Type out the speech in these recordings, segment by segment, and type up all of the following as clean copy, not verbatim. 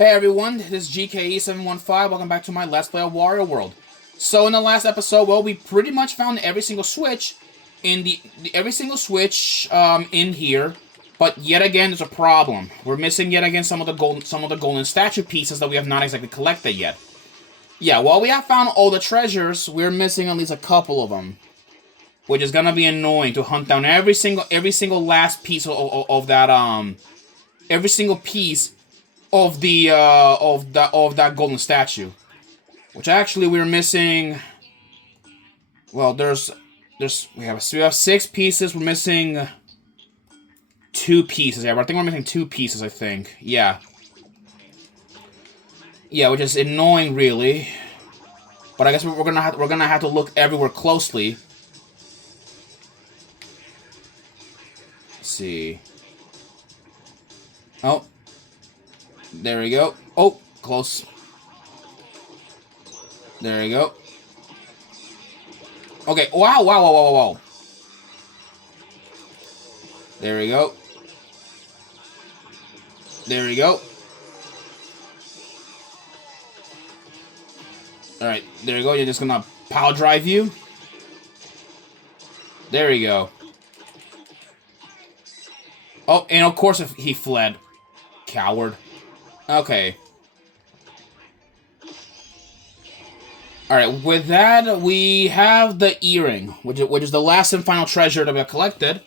Hey everyone, this is GKE715. Welcome back to my Let's Play of Wario World. So in the last episode, well, we pretty much found every single switch in in here, but yet again there's a problem. We're missing yet again some of the golden statue pieces that we have not exactly collected yet. Yeah, while we have found all the treasures, we're missing at least a couple of them, which is gonna be annoying to hunt down every single last piece of that every single piece of the of that golden statue, which actually we're missing. Well, we have 6 pieces. We're missing 2 pieces. Yeah, I think we're missing 2 pieces. I think. Yeah, which is annoying, really. But I guess we're gonna have to look everywhere closely. Let's see. Oh. There we go. Oh, close. There we go. Okay, wow. There we go. There we go. Alright, there you go. You're just gonna power drive you. There you go. Oh, and of course if he fled. Coward. Okay. Alright, with that, we have the earring, which is the last and final treasure that we have collected.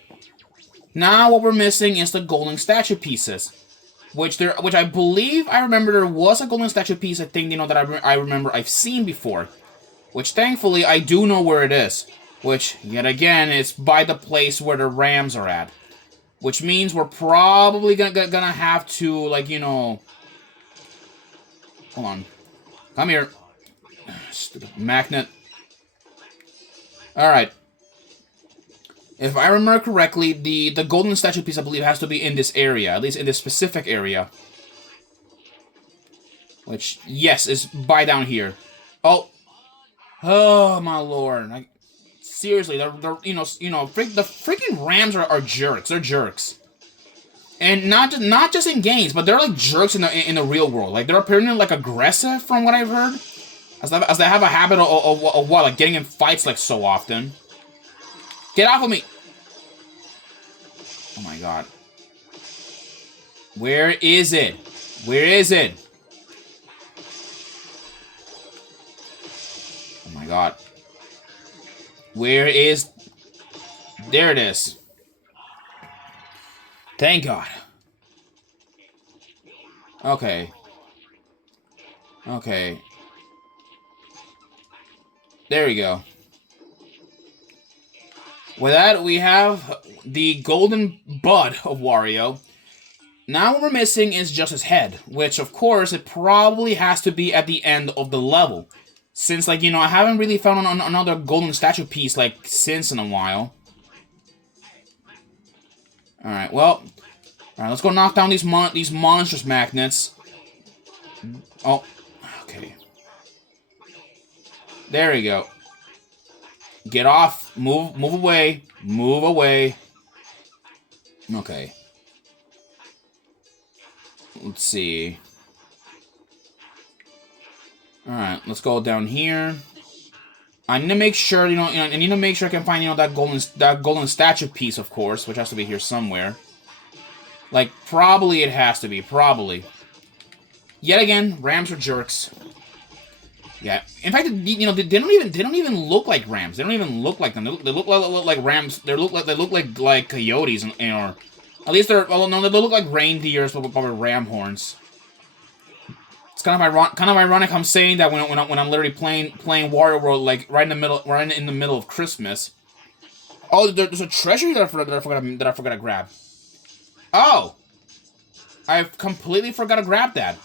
Now what we're missing is the golden statue pieces. Which I believe I remember there was a golden statue piece, I think, that I remember I've seen before. Which, thankfully, I do know where it is. Which, yet again, is by the place where the rams are at. Which means we're probably gonna have to, like, Hold on. Come here. Stupid magnet. Alright. If I remember correctly, the golden statue piece, I believe, has to be in this area. At least in this specific area. Which, yes, is by down here. Oh. Oh, my lord. Seriously, the freaking rams are jerks. They're jerks. And not just in games, but they're like jerks in the real world. Like, they're apparently like aggressive, from what I've heard, as they have a habit of what, like getting in fights like so often. Get off of me! Oh my god. Where is it? Where is it? Oh my god. Where is? There it is. Thank God. Okay. Okay. There we go. With that, we have the golden bud of Wario. Now what we're missing is just his head, which, of course, it probably has to be at the end of the level. Since, like, I haven't really found another golden statue piece, like, since in a while. Alright, well. Alright, let's go knock down these monstrous magnets. Oh, okay. There we go. Get off. Move away. Move away. Okay. Let's see. Alright, let's go down here. I need to make sure, I need to make sure I can find, that golden statue piece, of course, which has to be here somewhere. Like, probably it has to be, probably. Yet again, rams are jerks. Yeah, in fact, they don't even look like rams. They don't even look like them. They look like rams. They look like coyotes, or at least well, no, they look like reindeers, but with ram horns. It's kind of ironic. I'm saying that when I'm literally playing Wario World, like right in the middle of Christmas. Oh, there's a treasure here that I forgot to grab. Oh, I completely forgot to grab that.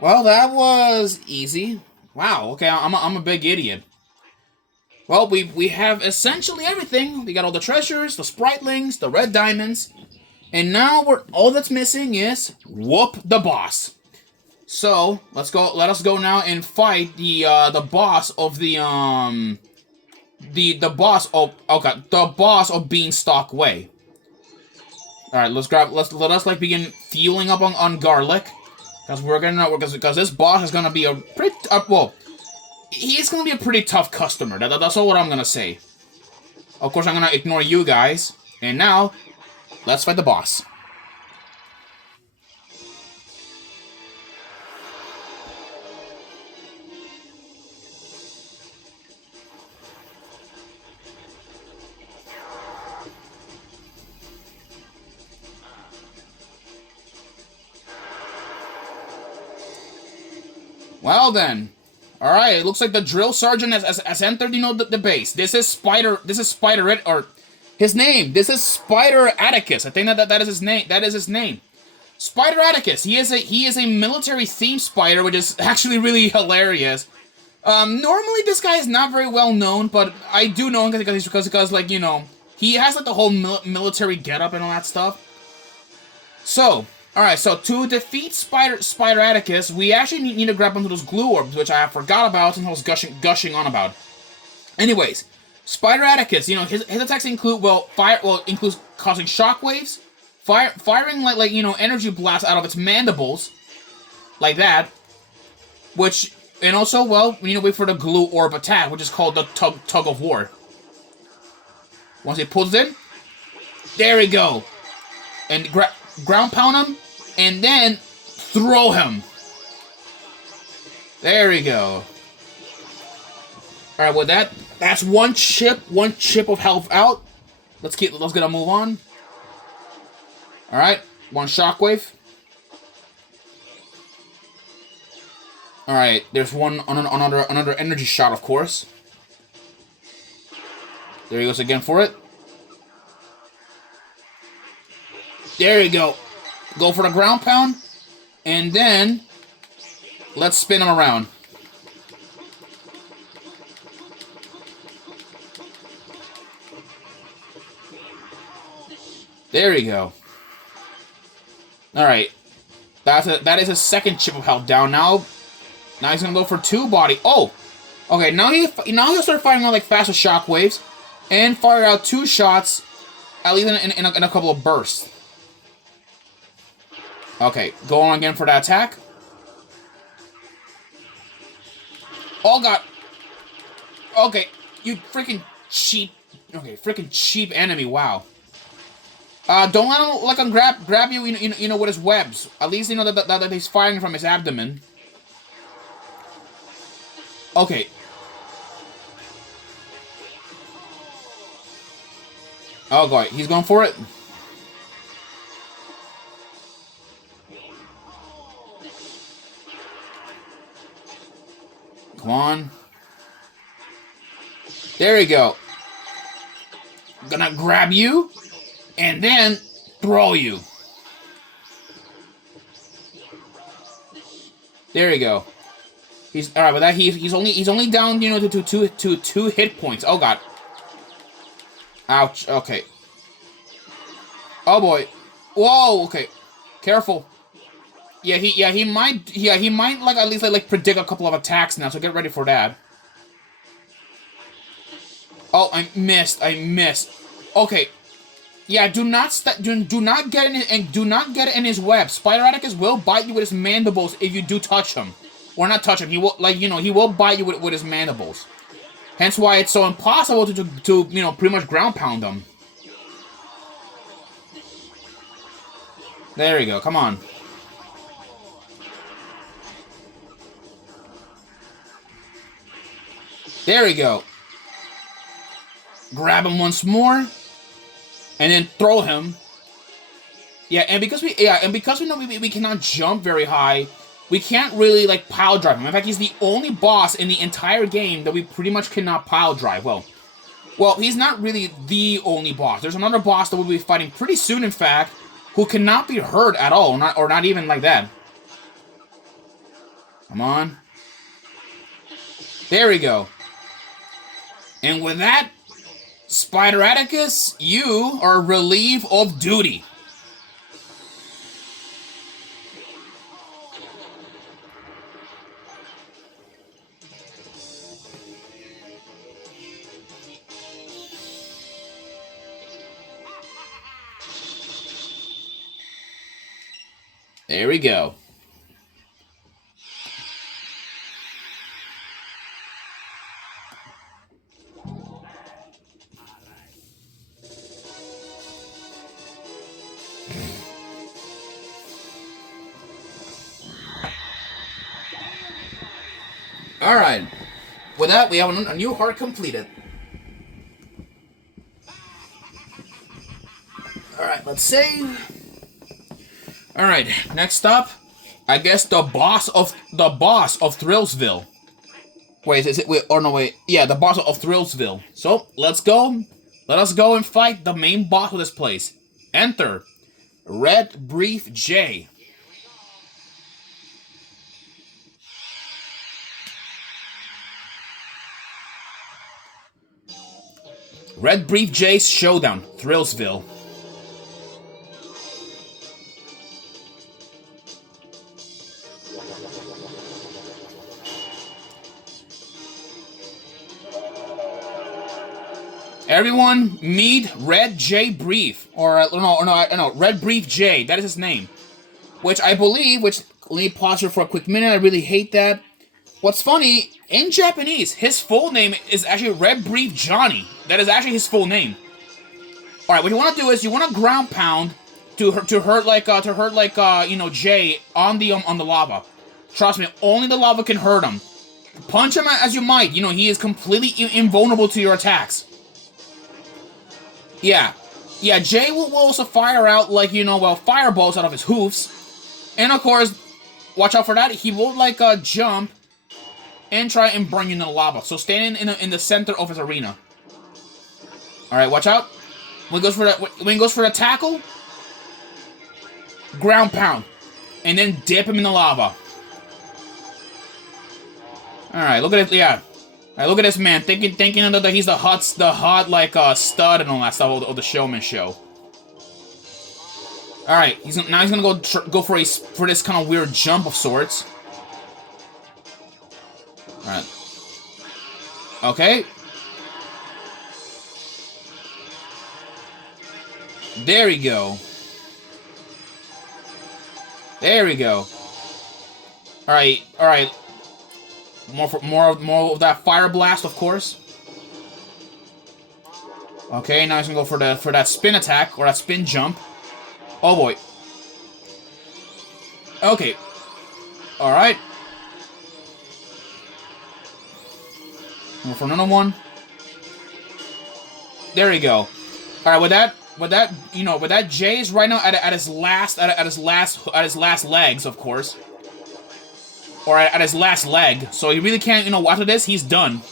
Well, that was easy. Wow. Okay, I'm a big idiot. Well, we have essentially everything. We got all the treasures, the spritlings, the red diamonds. And now all that's missing is whoop the boss. So let's go. Let us go now and fight the boss of the boss of Beanstalk Way. All right, let us like begin fueling up on garlic, because we're gonna because this boss is gonna be a pretty well, he's gonna be a pretty tough customer. That's all what I'm gonna say. Of course, I'm gonna ignore you guys, and now let's fight the boss. Well then, all right. It looks like the drill sergeant has entered, the base. This is Spider. This is Spider. Or his name. This is Spider Atticus. I think that is his name. That is his name. Spider Atticus. He is a military themed spider, which is actually really hilarious. Normally this guy is not very well known, but I do know him because like he has like the whole military getup and all that stuff. So, alright, so to defeat Spider Atticus, we actually need to grab onto those glue orbs, which I forgot about and I was gushing on about. Anyways, Spider Atticus, his attacks include, includes causing shockwaves, firing like energy blasts out of its mandibles, like that, which, and also, wait for the glue orb attack, which is called the tug of war. Once he pulls it in, there we go. And ground pound him, and then throw him. There we go. Alright, with that's one chip of health out. Let's get a move on. Alright, one shockwave. Alright, there's another energy shot, of course. There he goes again for it. There you go. Go for the ground pound. And then let's spin him around. There you go. Alright. That is a second chip of health down. Now he's gonna go for 2 body. Oh! Okay, now he'll start firing out like faster shockwaves. And fire out 2 shots, at least in a couple of bursts. Okay, go on again for that attack. Oh god. Okay, you freaking cheap. Okay, freaking cheap enemy. Wow. Don't let him grab you. With his webs. At least that he's firing from his abdomen. Okay. Oh god, he's going for it. Come on. There you go. Gonna grab you, and then throw you. There you go. He's alright, but he's only down, to two hit points. Oh god. Ouch. Okay. Oh boy. Whoa. Okay. Careful. Yeah, he might like at least like predict a couple of attacks now, so get ready for that. Oh, I missed. Okay. Yeah, do not get in his web. Spider Atticus will bite you with his mandibles if you do touch him. Or not touch him. He will he will bite you with his mandibles. Hence why it's so impossible to pretty much ground pound him. There you go. Come on. There we go. Grab him once more, and then throw him. Yeah, and because we know we cannot jump very high, we can't really like pile drive him. In fact, he's the only boss in the entire game that we pretty much cannot pile drive. Well, he's not really the only boss. There's another boss that we'll be fighting pretty soon, in fact, who cannot be hurt at all, or not even like that. Come on. There we go. And with that, Spider Atticus, you are relieved of duty. There we go. Alright. With that, we have a new heart completed. Alright, let's save. Alright, next up, I guess the boss of Thrillsville. Wait, is it yeah, the boss of Thrillsville. So, let's go. Let us go and fight the main boss of this place. Enter Red Brief J. Red Brief J's Showdown, Thrillsville. Everyone, meet Red J Brief, or no, Red Brief J. That is his name. Which I believe, let me pause here for a quick minute. I really hate that. What's funny, in Japanese, his full name is actually Red Brief Johnny. That is actually his full name. All right, what you want to do is you want to ground pound to hurt Jay on the lava. Trust me, only the lava can hurt him. Punch him as you might, he is completely invulnerable to your attacks. Yeah, Jay will also fire out, fireballs out of his hoofs. And, of course, watch out for that. He will, jump and try and burn you in the lava. So, stand in the center of his arena. Alright, watch out. When he goes for the tackle, ground pound. And then dip him in the lava. Alright, look at it, yeah. Alright, look at this man, thinking that he's the hot, stud and all that stuff of the showman show. Alright, now he's gonna go for this kind of weird jump of sorts. Alright. Okay. There we go. There we go. Alright. More of that fire blast, of course. Okay, now he's gonna go for that spin attack or that spin jump. Oh boy. Okay. Alright. Go for another one. There we go. Alright, with that Jay's right now at his last legs, of course. Or at his last leg. So he really can't, after this, he's done.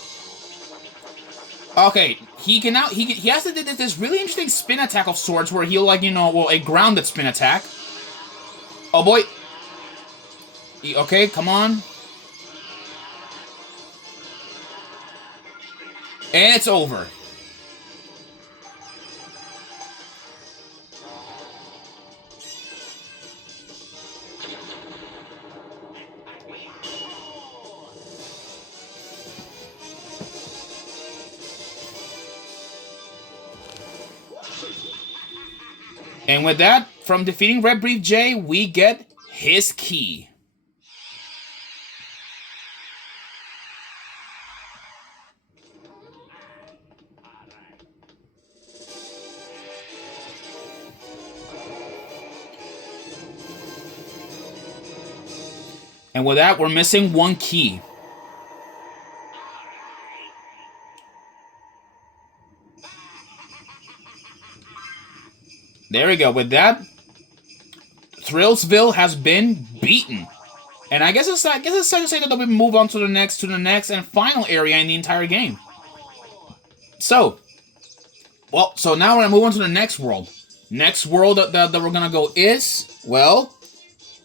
Okay, he has to do this really interesting spin attack of sorts where he'll, a grounded spin attack. Oh boy. Okay, come on. And it's over. And with that, from defeating Red Brief J, we get his key. And with that, we're missing one key. There we go. With that, Thrillsville has been beaten. And I guess it's safe to say that we move on to the next and final area in the entire game. So now we're gonna move on to the next world. Next world that we're gonna go is, well,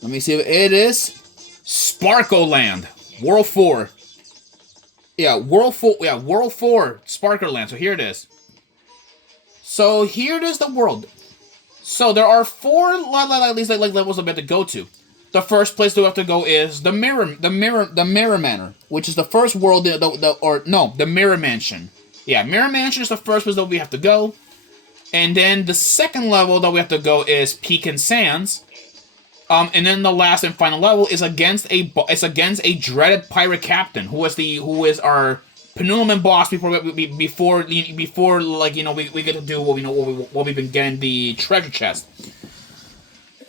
let me see if it is Sparkle Land, World 4. Yeah, World 4, Sparkle Land. So here it is. So here it is, the world. So there are 4 levels of it to go to. The first place that we have to go is the Mirror Manor, which is the first world. The Mirror Mansion. Yeah, Mirror Mansion is the first place that we have to go, and then the second level that we have to go is Peak and Sands, And then the last and final level is against a dreaded pirate captain who is our penultimate boss before like we get to do what we've been getting the treasure chest.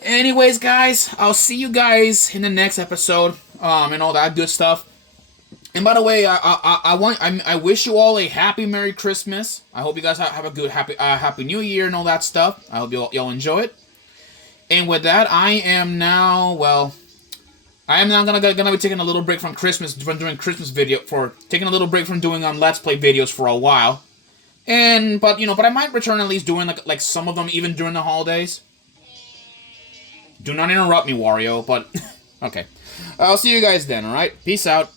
Anyways, guys, I'll see you guys in the next episode, and all that good stuff. And by the way, I wish you all a happy Merry Christmas. I hope you guys have a good Happy New Year and all that stuff. I hope y'all enjoy it. And with that, I am now gonna be taking a little break from doing Christmas taking a little break from doing Let's Play videos for a while. But I might return at least doing like some of them even during the holidays. Do not interrupt me, Wario, but okay. I'll see you guys then, alright? Peace out.